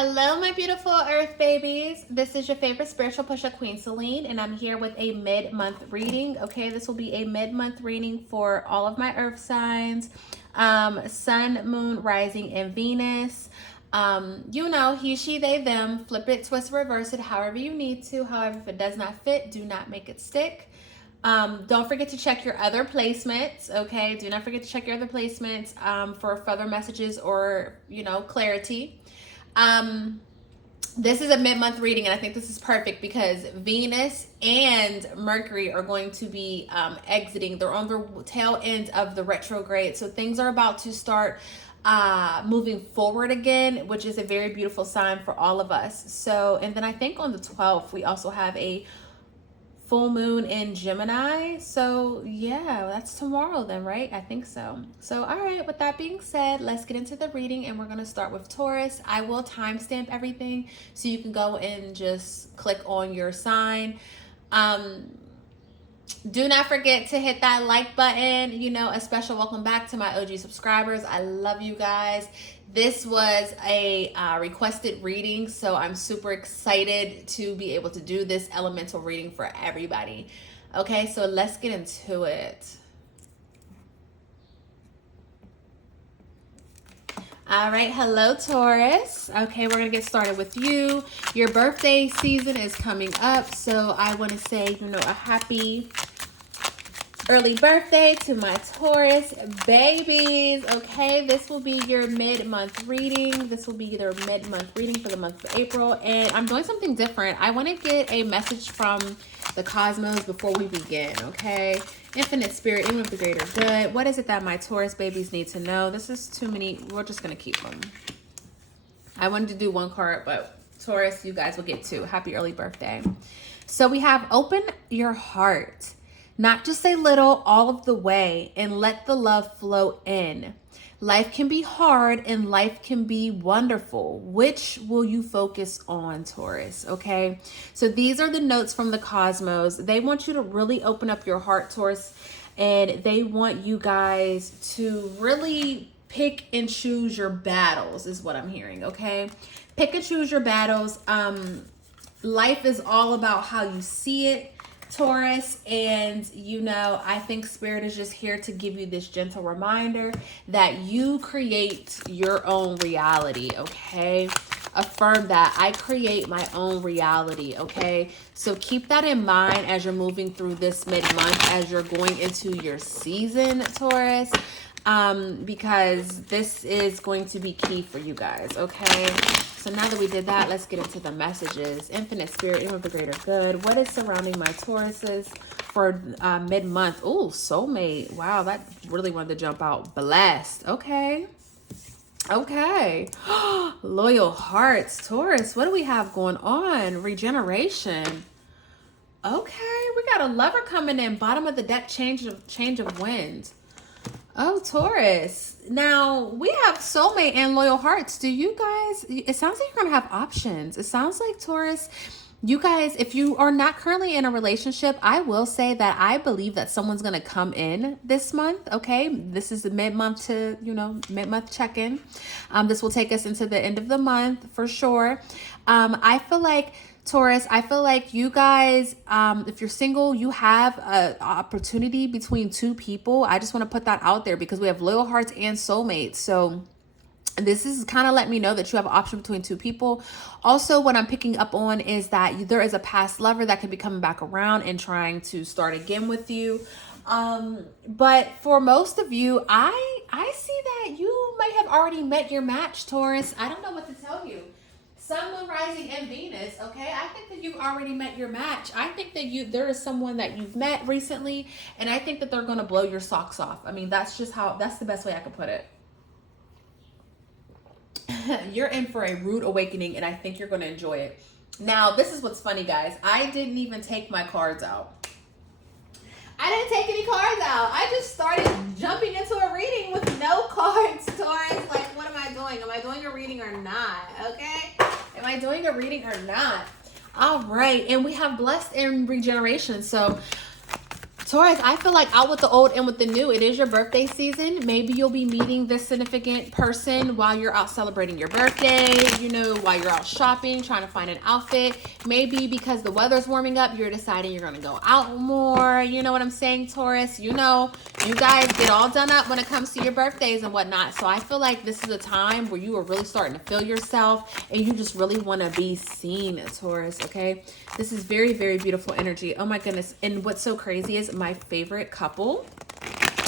Hello, my beautiful earth babies. This is your favorite spiritual pusher, Queen Celine, and I'm here with a mid-month reading. Okay, this will be a mid-month reading for all of my earth signs, sun, moon, rising, and Venus. You know, he, she, they, them. Flip it, twist, reverse it, however you need to. However, if it does not fit, do not make it stick. Don't forget to check your other placements. Okay, do not forget to check your other placements for further messages or, you know, clarity. This is a mid-month reading, and I think this is perfect because Venus and Mercury are going to be exiting. They're on the tail end of the retrograde, so things are about to start moving forward again, which is a very beautiful sign for all of us. So, and then I think on the 12th, we also have a full moon in Gemini. So yeah, that's tomorrow then, right? I think so. So all right, with that being said, let's get into the reading, and we're going to start with Taurus. I will timestamp everything so you can go and just click on your sign. Do not forget to hit that like button. You know, a special welcome back to my OG subscribers. I love you guys. This was a requested reading, so I'm super excited to be able to do this elemental reading for everybody. Okay, so let's get into it. All right, hello Taurus. Okay, we're gonna get started with you. Your birthday season is coming up, so I want to say, you know, a happy early birthday to my Taurus babies. Okay, this will be your mid-month reading. This will be their mid-month reading for the month of April, and I'm doing something different. I want to get a message from the cosmos before we begin. Okay, infinite spirit, even of the greater good. What is it that my Taurus babies need to know? This is too many. We're just gonna keep them. I wanted to do one card, but Taurus, you guys will get two. Happy early birthday. So we have open your heart. Not just a little, all of the way, and let the love flow in. Life can be hard and life can be wonderful. Which will you focus on, Taurus? Okay, so these are the notes from the cosmos. They want you to really open up your heart, Taurus, and they want you guys to really pick and choose your battles, is what I'm hearing. Okay, pick and choose your battles. Life is all about how you see it, Taurus, and you know, I think Spirit is just here to give you this gentle reminder that you create your own reality. Okay, affirm that I create my own reality. Okay, so keep that in mind as you're moving through this mid-month, as you're going into your season, Taurus, because this is going to be key for you guys. Okay, so now that we did that, let's get into the messages. Infinite spirit, even of the greater good. What is surrounding my Tauruses for mid-month? Oh, soulmate. Wow, that really wanted to jump out. Blessed. Okay. Okay. Loyal hearts. Taurus, what do we have going on? Regeneration. Okay, we got a lover coming in. Bottom of the deck, change of winds. Oh, Taurus. Now, we have soulmate and loyal hearts. Do you guys, it sounds like you're going to have options. It sounds like, Taurus, you guys, if you are not currently in a relationship, I will say that I believe that someone's going to come in this month. Okay, this is the mid-month to, you know, mid-month check-in. This will take us into the end of the month for sure. I feel like, Taurus, I feel like you guys, if you're single, you have an opportunity between two people. I just want to put that out there because we have loyal hearts and soulmates. So this is kind of let me know that you have an option between two people. Also, what I'm picking up on is that there is a past lover that could be coming back around and trying to start again with you. But for most of you, I see that you might have already met your match, Taurus. I don't know what to tell you. Sun, Moon, Rising, and Venus. Okay, I think that you've already met your match. I think that there is someone that you've met recently, and I think that they're going to blow your socks off. I mean, that's the best way I could put it. You're in for a rude awakening, and I think you're going to enjoy it. Now, this is what's funny, guys. I didn't even take my cards out. I didn't take any cards out. I just started jumping into a reading with no cards, Taurus. Like, what am I doing? Am I doing a reading or not? Okay? Am I doing a reading or not? All right. And we have blessed and regeneration. So, Taurus, I feel like out with the old and with the new. It is your birthday season. Maybe you'll be meeting this significant person while you're out celebrating your birthday, you know, while you're out shopping, trying to find an outfit. Maybe because the weather's warming up, you're deciding you're going to go out more. You know what I'm saying, Taurus? You know, you guys get all done up when it comes to your birthdays and whatnot. So I feel like this is a time where you are really starting to feel yourself and you just really want to be seen, Taurus, okay? This is very, very beautiful energy. Oh my goodness. And what's so crazy is my favorite couple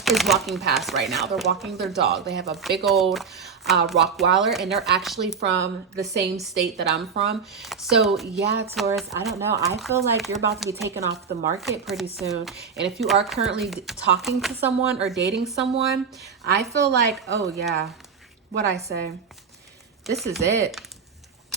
is walking past right now. They're walking their dog. They have a big old Rottweiler, and they're actually from the same state that I'm from. So yeah, Taurus, I don't know. I feel like you're about to be taken off the market pretty soon. And if you are currently talking to someone or dating someone, I feel like, oh yeah, what I say, this is it.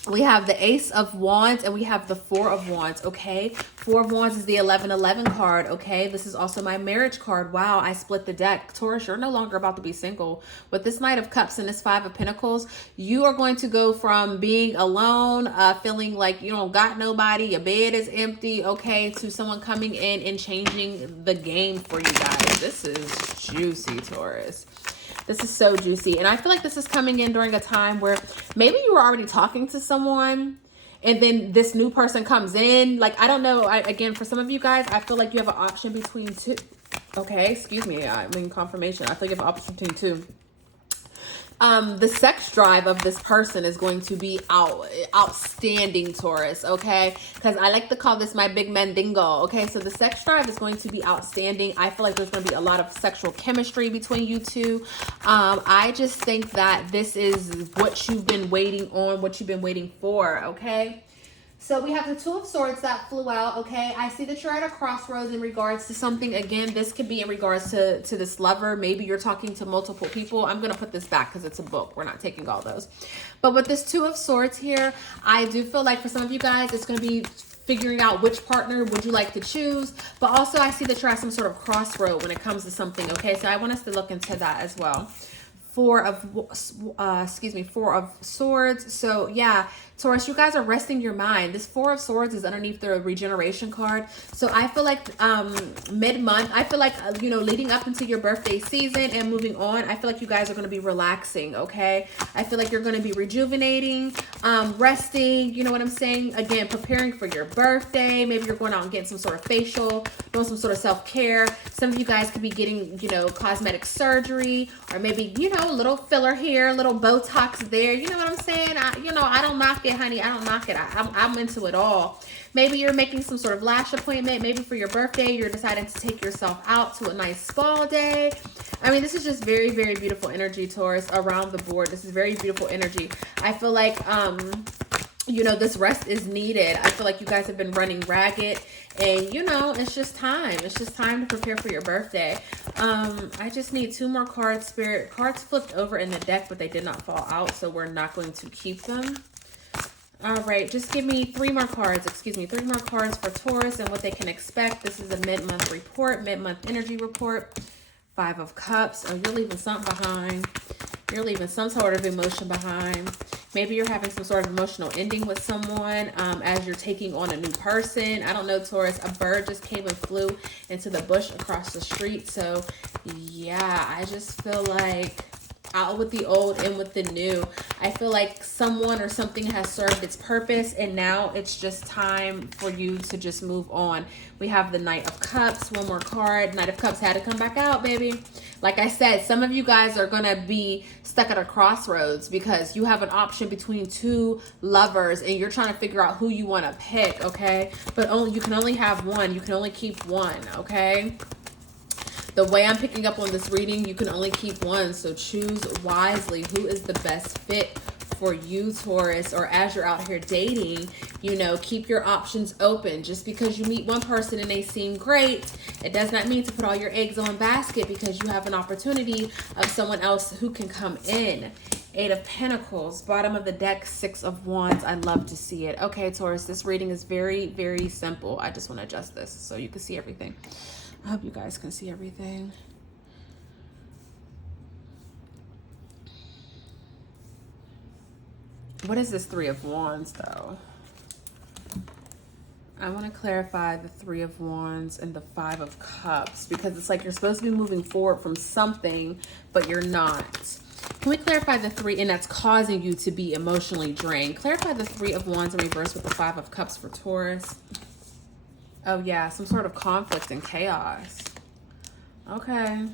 We have the Ace of Wands and we have the Four of Wands, okay? Four of Wands is the 1111 card, okay? This is also my marriage card. Wow, I split the deck. Taurus, you're no longer about to be single. With this Knight of Cups and this Five of Pentacles, you are going to go from being alone, feeling like you don't got nobody, your bed is empty, okay, to someone coming in and changing the game for you guys. This is juicy, Taurus. This is so juicy. And I feel like this is coming in during a time where maybe you were already talking to someone and then this new person comes in. Like, I don't know. Again, for some of you guys, I feel like you have an option between two. Okay, excuse me. I mean, confirmation. I feel like you have an option between two. The sex drive of this person is going to be outstanding, Taurus, okay? Because I like to call this my big mandingo, okay? So the sex drive is going to be outstanding. I feel like there's going to be a lot of sexual chemistry between you two. I just think that this is what you've been waiting on, what you've been waiting for, okay? So we have the Two of Swords that flew out, okay? I see that you're at a crossroads in regards to something. Again, this could be in regards to this lover. Maybe you're talking to multiple people. I'm going to put this back because it's a book. We're not taking all those. But with this Two of Swords here, I do feel like for some of you guys, it's going to be figuring out which partner would you like to choose. But also, I see that you're at some sort of crossroad when it comes to something, okay? So I want us to look into that as well. Four of Swords. So yeah, Taurus, you guys are resting your mind. This Four of Swords is underneath the regeneration card. So I feel like mid-month, I feel like, you know, leading up into your birthday season and moving on, I feel like you guys are going to be relaxing, okay? I feel like you're going to be rejuvenating, resting, you know what I'm saying? Again, preparing for your birthday. Maybe you're going out and getting some sort of facial, doing some sort of self-care. Some of you guys could be getting, you know, cosmetic surgery, or maybe, you know, a little filler here, a little Botox there. You know what I'm saying? I don't knock it, honey. I don't knock it. I'm into it all. Maybe you're making some sort of lash appointment. Maybe for your birthday, you're deciding to take yourself out to a nice spa day. I mean, this is just very, very beautiful energy, Taurus, around the board. This is very beautiful energy. I feel like, you know, this rest is needed. I feel like you guys have been running ragged and, you know, it's just time. It's just time to prepare for your birthday. I just need two more cards, Spirit. Cards flipped over in the deck, but they did not fall out, so we're not going to keep them. All right, just give me three more cards. Excuse me, three more cards for Taurus and what they can expect. This is a mid-month report, mid-month energy report. Five of Cups. Oh, you're leaving something behind. You're leaving some sort of emotion behind. Maybe you're having some sort of emotional ending with someone as you're taking on a new person. I don't know, Taurus. A bird just came and flew into the bush across the street. So, yeah, I just feel like out with the old and with the new. I feel like someone or something has served its purpose and now it's just time for you to just move on. We have the Knight of Cups, one more card. Knight of Cups had to come back out, baby. Like I said, some of you guys are going to be stuck at a crossroads because you have an option between two lovers and you're trying to figure out who you want to pick, okay? But you can only have one. You can only keep one, okay? The way I'm picking up on this reading, you can only keep one, so choose wisely. Who is the best fit for you, Taurus? Or as you're out here dating, you know, keep your options open. Just because you meet one person and they seem great, it does not mean to put all your eggs in one basket because you have an opportunity of someone else who can come in. Eight of Pentacles, bottom of the deck, Six of Wands. I love to see it. Okay, Taurus, this reading is very, very simple. I just want to adjust this so you can see everything. I hope you guys can see everything. What is this Three of Wands, though? I want to clarify the Three of Wands and the Five of Cups, because it's like you're supposed to be moving forward from something, but you're not. Can we clarify the three, and that's causing you to be emotionally drained? Clarify the Three of Wands in reverse with the Five of Cups for Taurus. Oh yeah, some sort of conflict and chaos. Okay.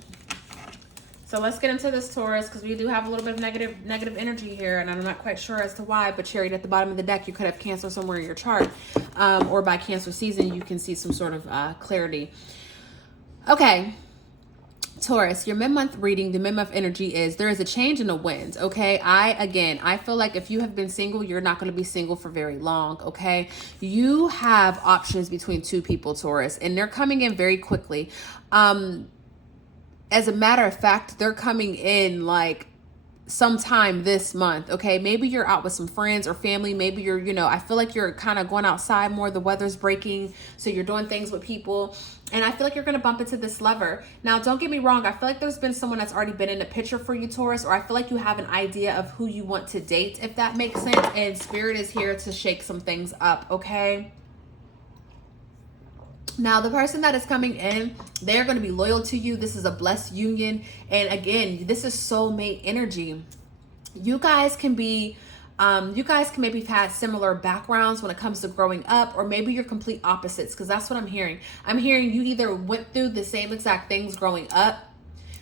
So let's get into this, Taurus, because we do have a little bit of negative energy here, and I'm not quite sure as to why, but Chariot at the bottom of the deck, you could have Cancer somewhere in your chart, or by Cancer season, you can see some sort of clarity. Okay, Taurus, your mid-month reading, the mid-month energy is there is a change in the winds, okay? I feel like if you have been single, you're not going to be single for very long, okay? You have options between two people, Taurus, and they're coming in very quickly. As a matter of fact, they're coming in like sometime this month, okay? Maybe you're out with some friends or family. Maybe you're, I feel like you're kind of going outside more. The weather's breaking, so you're doing things with people. And I feel like you're going to bump into this lover. Now, don't get me wrong. I feel like there's been someone that's already been in the picture for you, Taurus, or I feel like you have an idea of who you want to date, if that makes sense. And Spirit is here to shake some things up, okay? Now, the person that is coming in, they're going to be loyal to you. This is a blessed union. And again, this is soulmate energy. You guys can maybe have had similar backgrounds when it comes to growing up, or maybe you're complete opposites, because that's what I'm hearing. I'm hearing you either went through the same exact things growing up,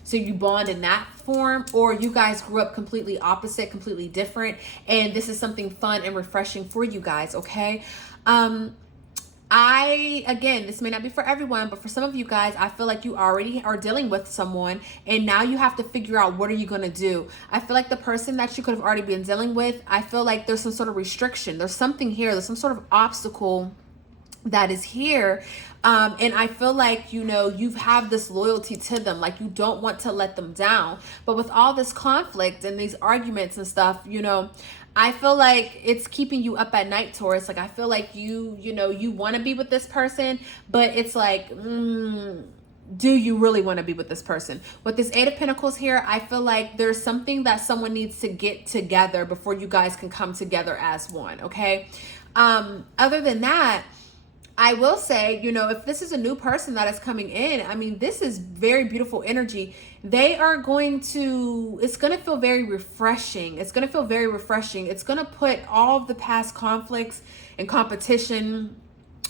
so you bond in that form, or you guys grew up completely opposite, completely different, and this is something fun and refreshing for you guys, okay? Again, this may not be for everyone, but for some of you guys, I feel like you already are dealing with someone, and now you have to figure out what are you going to do. I feel like the person that you could have already been dealing with, I feel like there's some sort of restriction. There's something here. There's some sort of obstacle that is here. And I feel like, you have this loyalty to them, like you don't want to let them down. But with all this conflict and these arguments and stuff, I feel like it's keeping you up at night, Taurus. Like, I feel like you want to be with this person, but it's like, do you really want to be with this person? With this Eight of Pentacles here, I feel like there's something that someone needs to get together before you guys can come together as one, okay? Other than that, I will say, if this is a new person that is coming in, I mean, this is very beautiful energy. It's going to feel very refreshing. It's going to feel very refreshing. It's going to put all of the past conflicts and competition,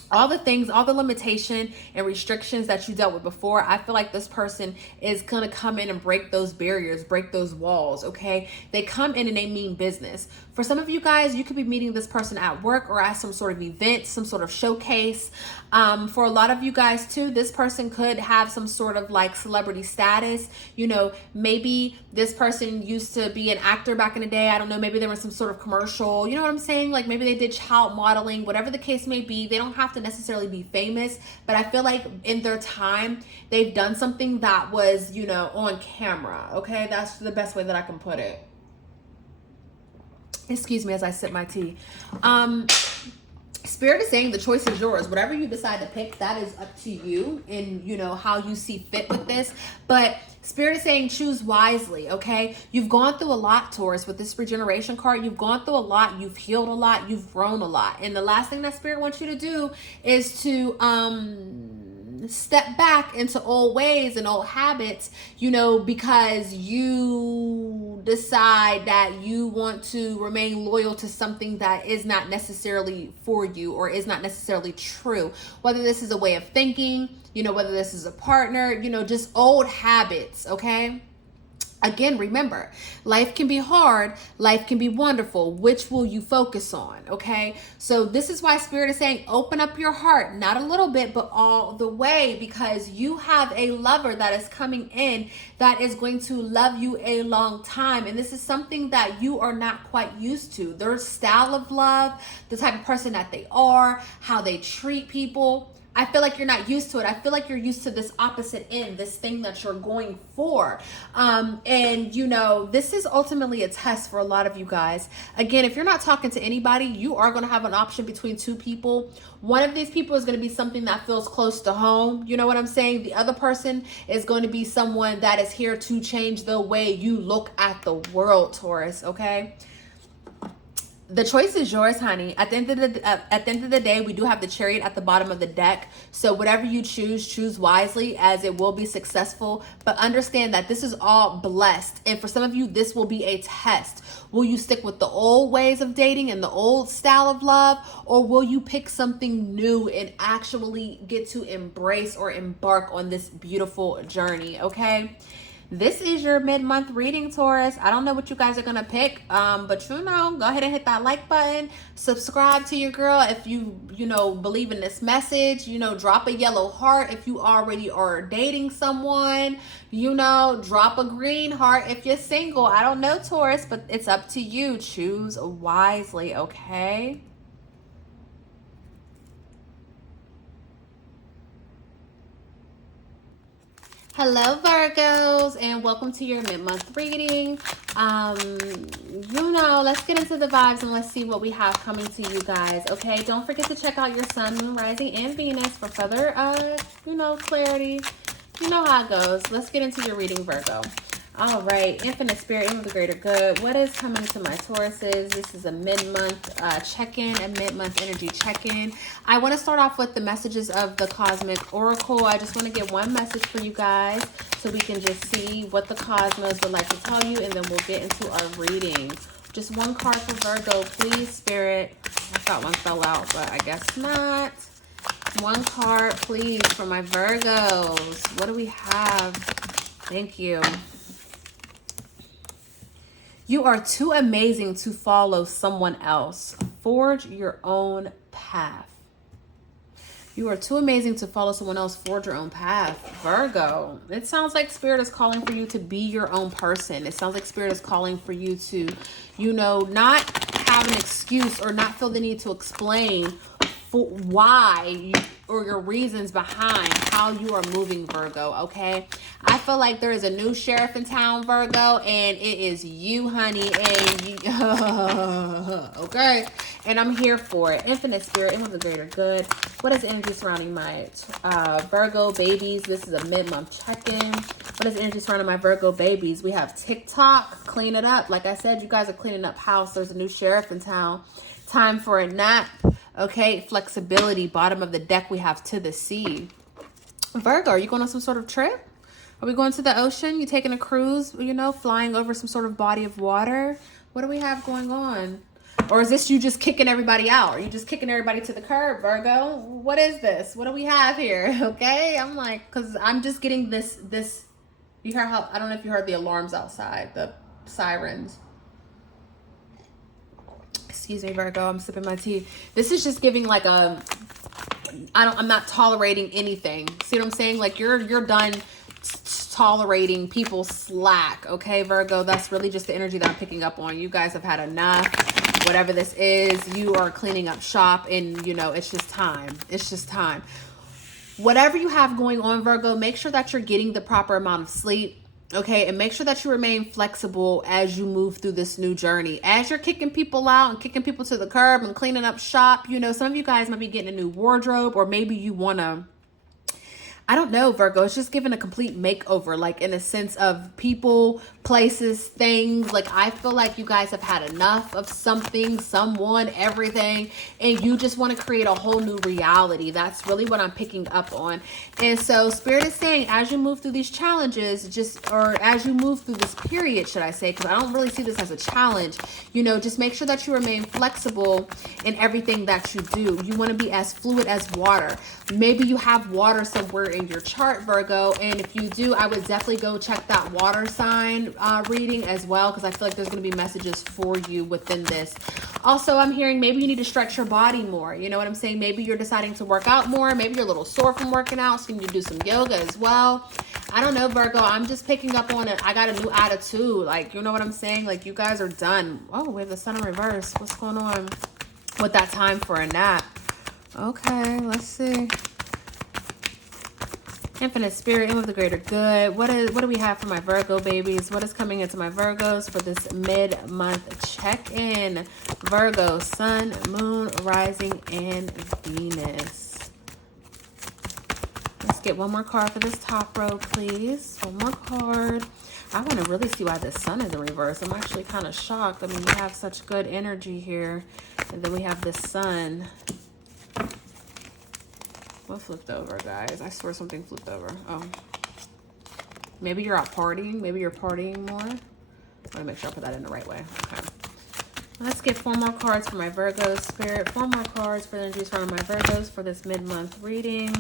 all the things, all the limitation and restrictions that you dealt with before. I feel like this person is going to come in and break those barriers, break those walls, okay? They come in and they mean business. For some of you guys, you could be meeting this person at work or at some sort of event, some sort of showcase. For a lot of you guys too, this person could have some sort of like celebrity status. Maybe this person used to be an actor back in the day. I don't know. Maybe there was some sort of commercial. You know what I'm saying? Like maybe they did child modeling, whatever the case may be. They don't have to necessarily be famous, but I feel like in their time, they've done something that was, on camera. Okay. That's the best way that I can put it. Excuse me as I sip my tea. Spirit is saying the choice is yours. Whatever you decide to pick, that is up to you and, how you see fit with this. But Spirit is saying choose wisely, okay? You've gone through a lot, Taurus, with this regeneration card. You've gone through a lot. You've healed a lot. You've grown a lot. And the last thing that Spirit wants you to do is to step back into old ways and old habits, because you decide that you want to remain loyal to something that is not necessarily for you or is not necessarily true. Whether this is a way of thinking, whether this is a partner, just old habits, okay? Again, remember, life can be hard, life can be wonderful. Which will you focus on, okay? So this is why Spirit is saying open up your heart, not a little bit, but all the way, because you have a lover that is coming in that is going to love you a long time. And this is something that you are not quite used to. Their style of love, the type of person that they are, how they treat people. I feel like you're not used to it. I feel like you're used to this opposite end, this thing that you're going for. This is ultimately a test for a lot of you guys. Again, if you're not talking to anybody, you are going to have an option between two people. One of these people is going to be something that feels close to home. You know what I'm saying? The other person is going to be someone that is here to change the way you look at the world, Taurus, okay? The choice is yours, honey. At the end of the day, we do have the Chariot at the bottom of the deck. So whatever you choose wisely, as it will be successful. But understand that this is all blessed. And for some of you, this will be a test. Will you stick with the old ways of dating and the old style of love? Or will you pick something new and actually get to embrace or embark on this beautiful journey, okay? This is your mid-month reading, Taurus. I don't know what you guys are going to pick, but go ahead and hit that like button. Subscribe to your girl if you believe in this message. Drop a yellow heart if you already are dating someone. Drop a green heart if you're single. I don't know, Taurus, but it's up to you. Choose wisely, okay? Hello, Virgos, and welcome to your mid-month reading. Let's get into the vibes and let's see what we have coming to you guys, okay? Don't forget to check out your sun, moon, rising, and Venus for further, clarity. You know how it goes. Let's get into your reading, Virgo. All right, Infinite Spirit, aim of the greater good. What is coming to my Tauruses? This is a mid-month check-in, a mid-month energy check-in. I want to start off with the messages of the Cosmic Oracle. I just want to get one message for you guys so we can just see what the cosmos would like to tell you, and then we'll get into our reading. Just one card for Virgo, please, Spirit. I thought one fell out, but I guess not. One card, please, for my Virgos. What do we have? Thank you. You are too amazing to follow someone else. Forge your own path. You are too amazing to follow someone else. Forge your own path. Virgo. It sounds like Spirit is calling for you to be your own person. It sounds like Spirit is calling for you to, not have an excuse or not feel the need to explain why or your reasons behind how you are moving, Virgo, okay? I feel like there is a new sheriff in town, Virgo, and it is you, honey, and okay? And I'm here for it. Infinite Spirit, and with the greater good. What is the energy surrounding my Virgo babies? This is a mid-month check-in. What is the energy surrounding my Virgo babies? We have TikTok, clean it up. Like I said, you guys are cleaning up house. There's a new sheriff in town. Time for a nap. Okay, flexibility, bottom of the deck, we have to the sea. Virgo, are you going on some sort of trip? Are we going to the ocean? You taking a cruise, flying over some sort of body of water? What do we have going on? Or is this you just kicking everybody out? Are you just kicking everybody to the curb, Virgo? What is this? What do we have here? Okay, I'm like, because I'm just getting this, you hear how, I don't know if you heard the alarms outside, the sirens. Excuse me, Virgo, I'm sipping my tea. This is just giving like I'm not tolerating anything. See what I'm saying? Like you're done tolerating people slack. Okay, Virgo, that's really just the energy that I'm picking up on. You guys have had enough. Whatever this is, you are cleaning up shop, and it's just time. It's just time. Whatever you have going on, Virgo, make sure that you're getting the proper amount of sleep. Okay, and make sure that you remain flexible as you move through this new journey. As you're kicking people out and kicking people to the curb and cleaning up shop, some of you guys might be getting a new wardrobe, or maybe you want to, I don't know, Virgo, it's just giving a complete makeover, like in a sense of people, places, things. Like I feel like you guys have had enough of something, someone, everything, and you just want to create a whole new reality. That's really what I'm picking up on. And so Spirit is saying, as you move through these challenges, or as you move through this period, should I say, because I don't really see this as a challenge, just make sure that you remain flexible in everything that you do. You want to be as fluid as water. Maybe you have water somewhere in your chart, Virgo, and if you do, I would definitely go check that water sign reading as well, because I feel like there's going to be messages for you within this. Also, I'm hearing maybe you need to stretch your body more. You know what I'm saying? Maybe you're deciding to work out more. Maybe you're a little sore from working out, so you need to do some yoga as well. I don't know, Virgo. I'm just picking up on it. I got a new attitude. Like, you know what I'm saying? Like, you guys are done. Oh, we have the sun in reverse. What's going on with that time for a nap? Okay, let's see. Infinite Spirit, and with the greater good. What do we have for my Virgo babies? What is coming into my Virgos for this mid-month check-in? Virgo, sun, moon, rising, and Venus. Let's get one more card for this top row, please. One more card. I want to really see why the sun is in reverse. I'm actually kind of shocked. I mean, we have such good energy here. And then we have the sun. What flipped over, guys? I swear something flipped over. Oh. Maybe you're out partying. Maybe you're partying more. I want to make sure I put that in the right way. Okay. Let's get 4 more cards for my Virgo spirit. 4 more cards for the energies from my Virgos for this mid-month reading.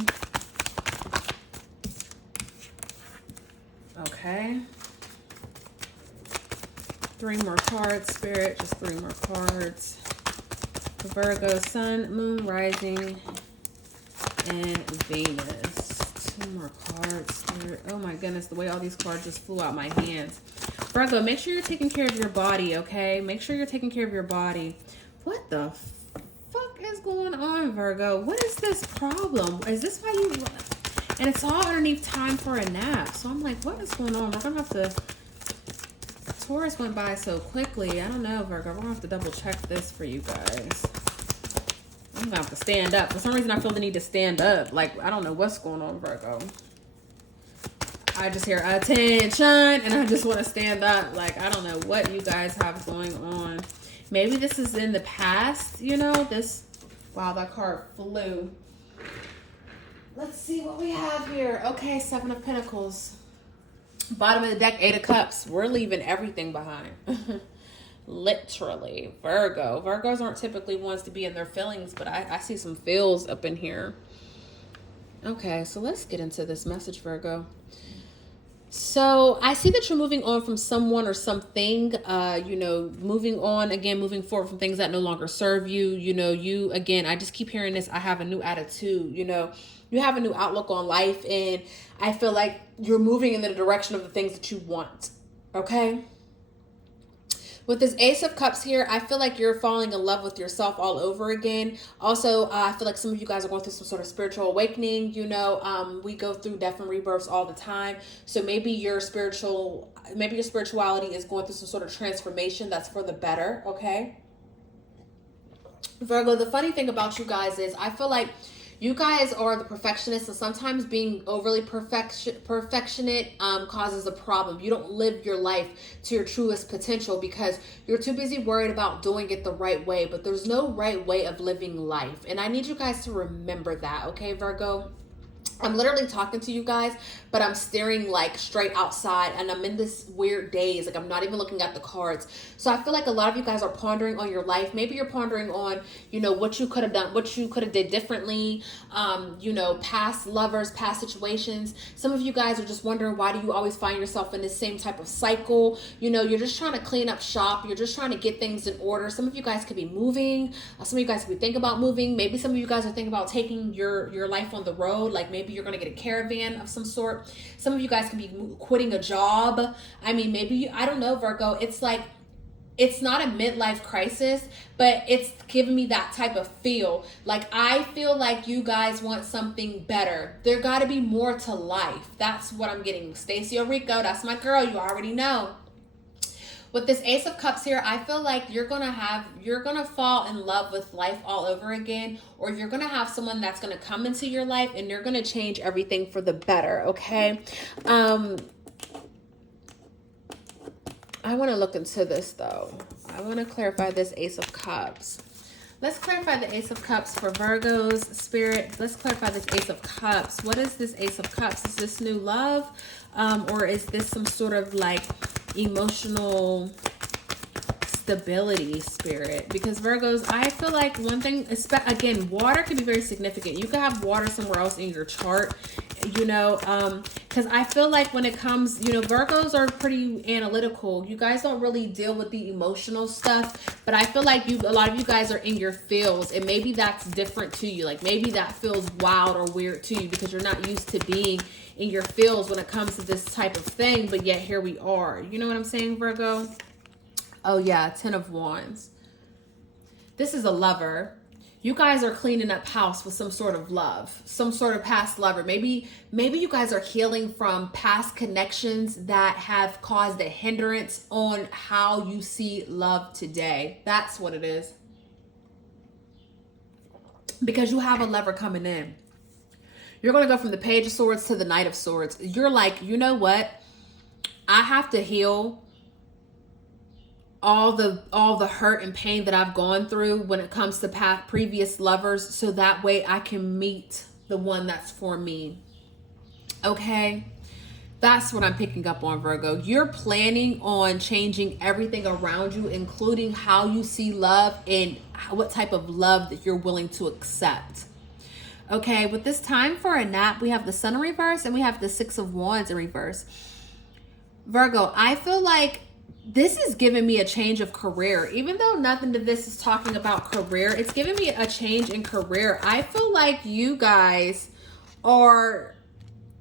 Okay. 3 more cards, Spirit. Just 3 more cards. Virgo, Sun, Moon, Rising, and Venus. 2 more cards, Spirit. Oh my goodness, the way all these cards just flew out my hands. Virgo, make sure you're taking care of your body, okay? Make sure you're taking care of your body. What the fuck is going on, Virgo? What is this problem? Is this why you... And it's all underneath time for a nap. So I'm like, what is going on? We're going to have to... Taurus went by so quickly. I don't know, Virgo. We're going to have to double check this for you guys. I'm going to have to stand up. For some reason, I feel the need to stand up. Like, I don't know what's going on, Virgo. I just hear attention, and I just want to stand up. Like, I don't know what you guys have going on. Maybe this is in the past, you know? This... Wow, that card flew. Let's see what we have here. Okay, 7 of Pentacles. Bottom of the deck, 8 of Cups. We're leaving everything behind. Literally. Virgo. Virgos aren't typically ones to be in their feelings, but I see some feels up in here. Okay, so let's get into this message, Virgo. So I see that you're moving on from someone or something, you know, moving on, again, moving forward from things that no longer serve you. You know, you, again, I just keep hearing this. I have a new attitude, you know, you have a new outlook on life. And I feel like you're moving in the direction of the things that you want. Okay. With this Ace of Cups here, I feel like you're falling in love with yourself all over again. Also, I feel like some of you guys are going through some sort of spiritual awakening. You know, we go through death and rebirths all the time. So maybe your spirituality is going through some sort of transformation that's for the better, okay? Virgo, the funny thing about you guys is I feel like you guys are the perfectionists, and sometimes being overly perfectionate causes a problem. You don't live your life to your truest potential because you're too busy worried about doing it the right way. But there's no right way of living life. And I need you guys to remember that, okay, Virgo? I'm literally talking to you guys, but I'm staring like straight outside, and I'm in this weird daze. Like, I'm not even looking at the cards. So I feel like a lot of you guys are pondering on your life. Maybe you're pondering on, you know, what you could have done, what you could have did differently. You know, past lovers, past situations. Some of you guys are just wondering, why do you always find yourself in this same type of cycle? You know, you're just trying to clean up shop. You're just trying to get things in order. Some of you guys could be moving. Some of you guys could be thinking about moving. Maybe some of you guys are thinking about taking your life on the road. Like, maybe you're going to get a caravan of some sort. Some of you guys could be quitting a job. I mean, maybe I don't know, Virgo. It's like, it's not a midlife crisis, but it's giving me that type of feel. Like, I feel like you guys want something better. There got to be more to life. That's what I'm getting. Stacey Orico, that's my girl. You already know. With this Ace of Cups here, I feel like you're going to fall in love with life all over again, or you're going to have someone that's going to come into your life and you're going to change everything for the better, okay? I want to look into this, though. I want to clarify this Ace of Cups. Let's clarify the Ace of Cups for Virgo's spirit. Let's clarify this Ace of Cups. What is this Ace of Cups? Is this new love? Or is this some sort of like emotional stability, spirit? Because Virgos, I feel like one thing, again, water can be very significant. You could have water somewhere else in your chart, you know, because I feel like when it comes, you know, Virgos are pretty analytical. You guys don't really deal with the emotional stuff, but I feel like a lot of you guys are in your feels, and maybe that's different to you. Like, maybe that feels wild or weird to you because you're not used to being in your feels when it comes to this type of thing, but yet here we are. You know what I'm saying, Virgo? Oh yeah, 10 of Wands. This is a lover. You guys are cleaning up house with some sort of love, some sort of past lover. Maybe you guys are healing from past connections that have caused a hindrance on how you see love today. That's what it is. Because you have a lover coming in. You're going to go from the Page of Swords to the Knight of Swords. You're like, you know what? I have to heal all the hurt and pain that I've gone through when it comes to previous lovers, so that way I can meet the one that's for me. Okay? That's what I'm picking up on, Virgo. You're planning on changing everything around you, including how you see love and what type of love that you're willing to accept. Okay, with this time for a nap, we have the Sun in reverse and we have the Six of Wands in reverse. Virgo, I feel like this is giving me a change of career. Even though nothing to this is talking about career, it's giving me a change in career. I feel like you guys are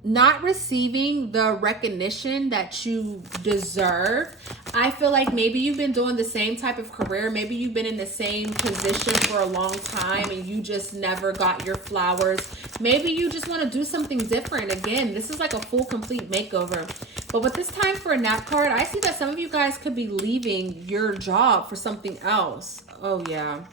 not receiving the recognition that you deserve. I feel like maybe you've been doing the same type of career. Maybe you've been in the same position for a long time and you just never got your flowers. Maybe you just want to do something different. Again, this is like a full, complete makeover. But with this time for a nap card, I see that some of you guys could be leaving your job for something else. Oh, yeah.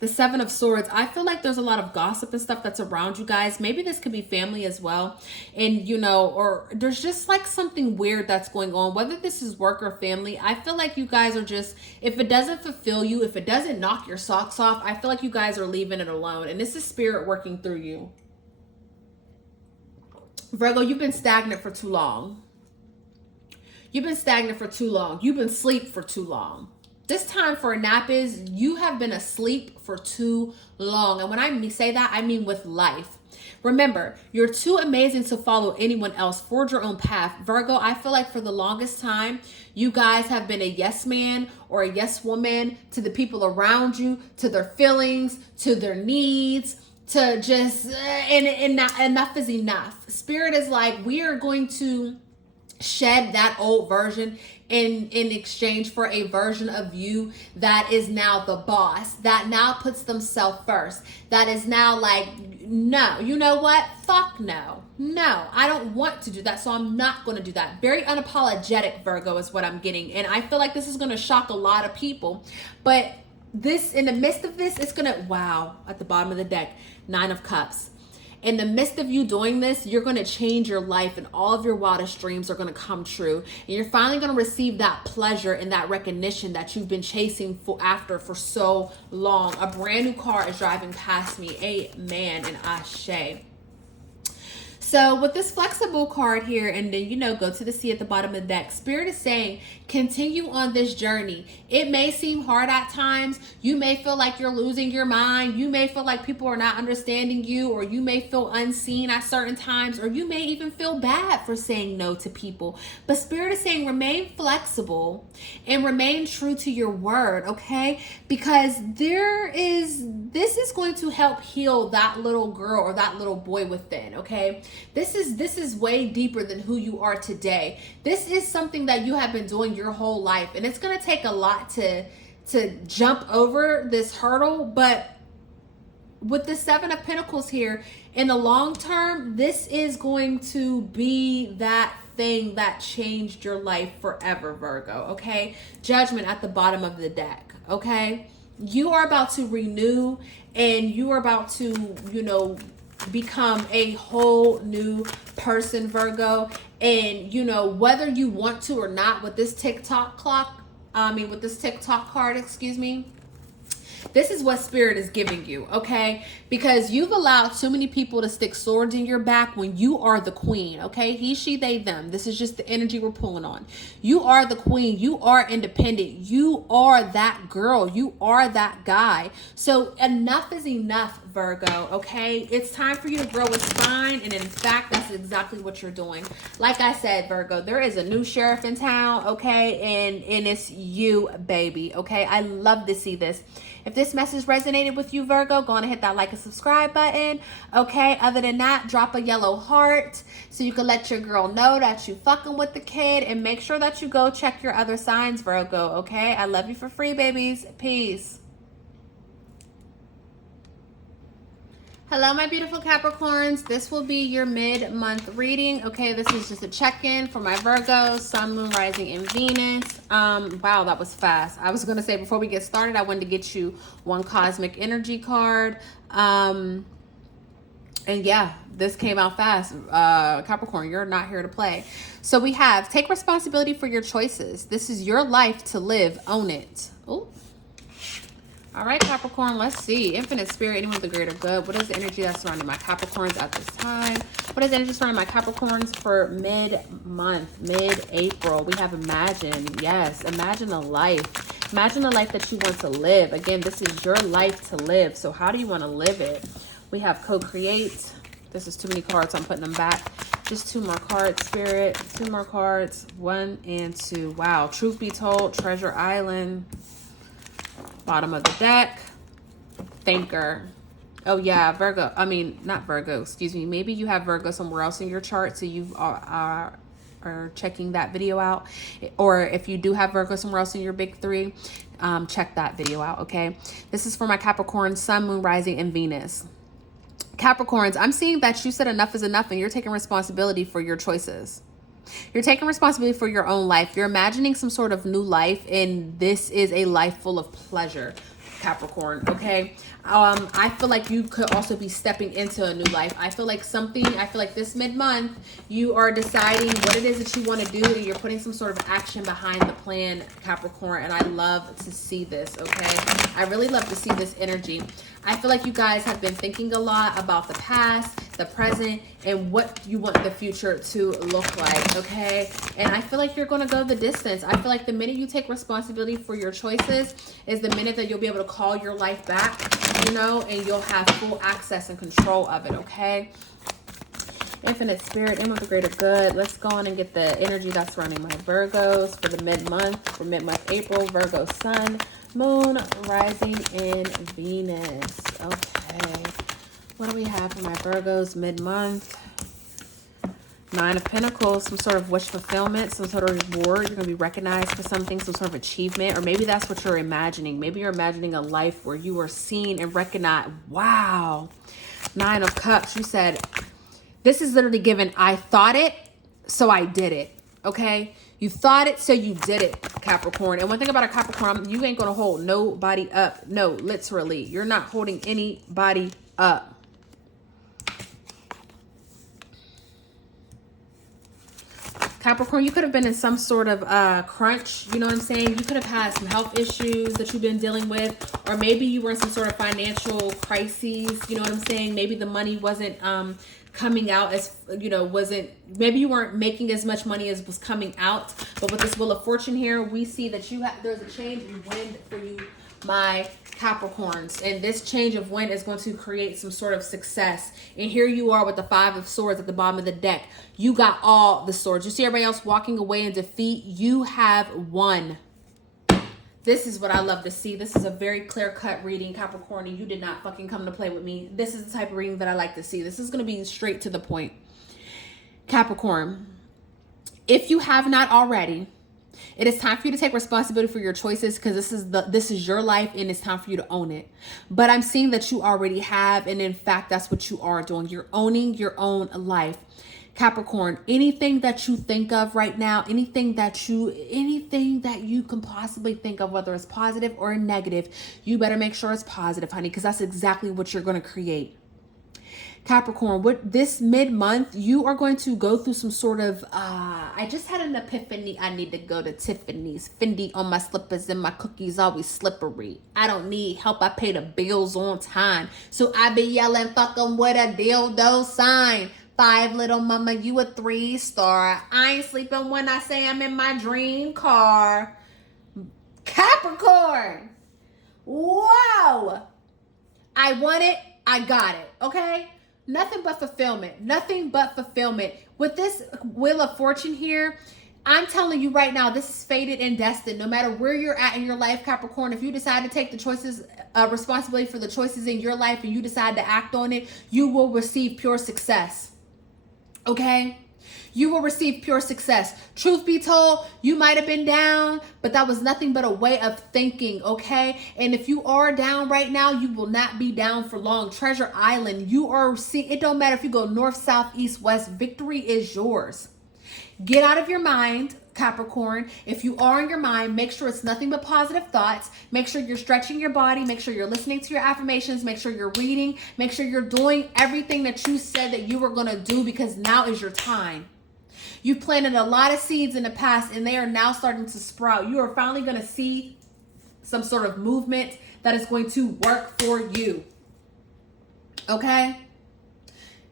The Seven of Swords. I feel like there's a lot of gossip and stuff that's around you guys. Maybe this could be family as well. And, you know, or there's just like something weird that's going on. Whether this is work or family, I feel like you guys are just, if it doesn't fulfill you, if it doesn't knock your socks off, I feel like you guys are leaving it alone. And this is spirit working through you. Virgo, you've been stagnant for too long. You've been stagnant for too long. You've been asleep for too long. This time for a nap is you have been asleep for too long. And when I say that, I mean with life. Remember, you're too amazing to follow anyone else. Forge your own path. Virgo, I feel like for the longest time, you guys have been a yes man or a yes woman to the people around you, to their feelings, to their needs, to just, and enough is enough. Spirit is like, we are going to shed that old version in exchange for a version of you that is now the boss, that now puts themselves first, that is now like, no, you know what? Fuck no. No, I don't want to do that, so I'm not going to do that. Very unapologetic, Virgo, is what I'm getting. And I feel like this is going to shock a lot of people. But this, in the midst of this, it's going to, wow, at the bottom of the deck, Nine of Cups. In the midst of you doing this, you're going to change your life and all of your wildest dreams are going to come true. And you're finally going to receive that pleasure and that recognition that you've been chasing after for so long. A brand new car is driving past me. Amen and ashe. So with this flexible card here, and then, you know, go to the C at the bottom of the deck, Spirit is saying, continue on this journey. It may seem hard at times. You may feel like you're losing your mind. You may feel like people are not understanding you, or you may feel unseen at certain times, or you may even feel bad for saying no to people. But Spirit is saying, remain flexible and remain true to your word, okay? Because this is going to help heal that little girl or that little boy within, okay? This is way deeper than who you are today. This is something that you have been doing your whole life, and it's going to take a lot to jump over this hurdle. But with the Seven of Pentacles here, in the long term, this is going to be that thing that changed your life forever, Virgo, okay? Judgment at the bottom of the deck, okay? You are about to renew, and you are about to, you know, become a whole new person, Virgo. And, you know, whether you want to or not, with this TikTok card, excuse me, this is what Spirit is giving you, okay? Because you've allowed too many people to stick swords in your back when you are the queen, okay? He, she, they, them. This is just the energy we're pulling on. You are the queen. You are independent. You are that girl. You are that guy. So enough is enough, Virgo, okay? It's time for you to grow a spine, and in fact, that's exactly what you're doing. Like I said, Virgo, there is a new sheriff in town, okay? And it's you, baby, okay? I love to see this. If this message resonated with you, Virgo, go on and hit that like and subscribe button, okay? Other than that, drop a yellow heart so you can let your girl know that you fucking with the kid, and make sure that you go check your other signs, Virgo, okay? I love you for free, babies. Peace. Hello, my beautiful Capricorns. This will be your mid-month reading. Okay, this is just a check-in for my Virgos, Sun, Moon, Rising, and Venus. Wow, that was fast. I was going to say, before we get started, I wanted to get you one cosmic energy card. And yeah, this came out fast. Capricorn, you're not here to play. So we have take responsibility for your choices. This is your life to live. Own it. Oh. All right, Capricorn, let's see. Infinite Spirit, anyone with the greater good. What is the energy that's surrounding my Capricorns at this time? What is the energy surrounding my Capricorns for mid-month, mid-April? We have imagine. Yes, imagine a life. Imagine the life that you want to live. Again, this is your life to live. So how do you want to live it? We have co-create. This is too many cards, so I'm putting them back. Just 2 more cards, Spirit. 2 more cards. 1 and 2. Wow. Truth be told, Treasure Island. Bottom of the deck. Thinker. Oh, yeah. Virgo. I mean, not Virgo. Excuse me. Maybe you have Virgo somewhere else in your chart, so you are checking that video out. Or if you do have Virgo somewhere else in your big 3, check that video out, okay? This is for my Capricorn, Sun, Moon, Rising, and Venus. Capricorns, I'm seeing that you said enough is enough and you're taking responsibility for your choices. You're taking responsibility for your own life. You're imagining some sort of new life, and this is a life full of pleasure, Capricorn, okay? I feel like you could also be stepping into a new life. I feel like this mid-month, you are deciding what it is that you want to do, and you're putting some sort of action behind the plan, Capricorn, and I love to see this, okay? I really love to see this energy. I feel like you guys have been thinking a lot about the past, the present, and what you want the future to look like, okay? And I feel like you're going to go the distance. I feel like the minute you take responsibility for your choices is the minute that you'll be able to call your life back, you know, and you'll have full access and control of it, okay? Infinite Spirit, and with the greater good. Let's go on and get the energy that's surrounding my Virgos for the mid-month. For mid-month April, Virgo Sun, Moon, Rising, and Venus. Okay. What do we have for my Virgos mid-month? 9 of Pentacles, some sort of wish fulfillment, some sort of reward. You're going to be recognized for something, some sort of achievement, or maybe that's what you're imagining. Maybe you're imagining a life where you are seen and recognized. Wow. 9 of Cups. You said, this is literally given, I thought it, so I did it. Okay? You thought it, so you did it, Capricorn. And one thing about a Capricorn, you ain't going to hold nobody up. No, literally. You're not holding anybody up. Capricorn, you could have been in some sort of crunch, you know what I'm saying? You could have had some health issues that you've been dealing with, or maybe you were in some sort of financial crises, you know what I'm saying? Maybe the money wasn't coming out as, you know, maybe you weren't making as much money as was coming out. But with this Wheel of Fortune here, we see that there's a change in wind for you, my Capricorns, and this change of wind is going to create some sort of success. And here you are with the 5 of Swords at the bottom of the deck. You got all the swords. You see everybody else walking away in defeat. You have won. This is what I love to see. This is a very clear-cut reading, Capricorn, and you did not fucking come to play with me. This is the type of reading that I like to see. This is going to be straight to the point. Capricorn, if you have not already, it is time for you to take responsibility for your choices, because this is your life and it's time for you to own it. But I'm seeing that you already have, and in fact, that's what you are doing. You're owning your own life. Capricorn, anything that you think of right now, anything that you can possibly think of, whether it's positive or negative, you better make sure it's positive, honey, because that's exactly what you're going to create. Capricorn, with this mid-month, you are going to go through some sort of, I just had an epiphany. I need to go to Tiffany's. Fendi on my slippers and my cookies always slippery. I don't need help. I pay the bills on time. So I be yelling, fuck 'em with a dildo sign. 5 little mama, you a 3-star. I ain't sleeping when I say I'm in my dream car. Capricorn. Wow. I want it. I got it. Okay? Nothing but fulfillment. Nothing but fulfillment. With this Wheel of Fortune here, I'm telling you right now, this is fated and destined. No matter where you're at in your life, Capricorn, if you decide to take the choices, responsibility for the choices in your life, and you decide to act on it, you will receive pure success. Okay? You will receive pure success. Truth be told, you might have been down, but that was nothing but a way of thinking, okay? And if you are down right now, you will not be down for long. Treasure Island, it don't matter if you go north, south, east, west, victory is yours. Get out of your mind, Capricorn. If you are in your mind, make sure it's nothing but positive thoughts. Make sure you're stretching your body. Make sure you're listening to your affirmations. Make sure you're reading. Make sure you're doing everything that you said that you were going to do, because now is your time. You planted a lot of seeds in the past and they are now starting to sprout. You are finally going to see some sort of movement that is going to work for you. Okay?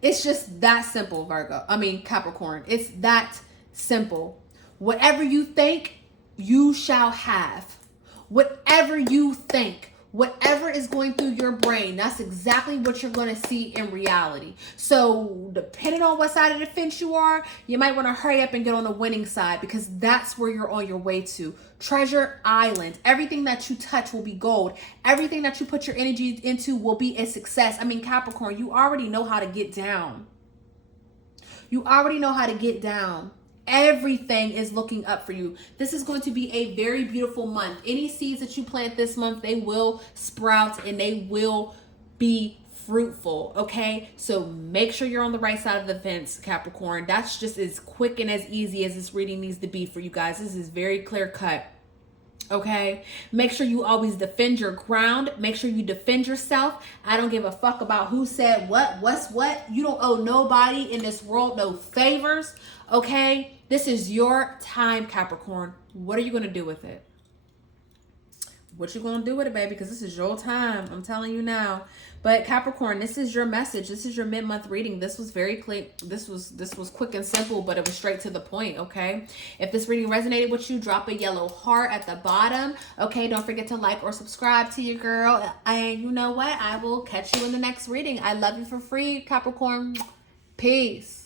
It's just that simple, Capricorn. It's that simple. Whatever you think, you shall have. Whatever you think, whatever is going through your brain, that's exactly what you're going to see in reality. So depending on what side of the fence you are, you might want to hurry up and get on the winning side, because that's where you're on your way to. Treasure Island. Everything that you touch will be gold. Everything that you put your energy into will be a success. Capricorn, you already know how to get down. You already know how to get down. Everything is looking up for you. This is going to be a very beautiful month. Any seeds that you plant this month, they will sprout and they will be fruitful. Okay, so make sure you're on the right side of the fence, Capricorn. That's just as quick and as easy as this reading needs to be for you guys. This is very clear cut. Okay, make sure you always defend your ground. Make sure you defend yourself. I don't give a fuck about who said what's what. You don't owe nobody in this world no favors. Okay, this is your time, Capricorn. What are you going to do with it? What you going to do with it, baby? Because this is your time. I'm telling you now. But Capricorn, this is your message. This is your mid-month reading. This was very clear. This was quick and simple, but it was straight to the point, okay? If this reading resonated with you, drop a yellow heart at the bottom. Okay, don't forget to like or subscribe to your girl. And you know what? I will catch you in the next reading. I love you for free, Capricorn. Peace.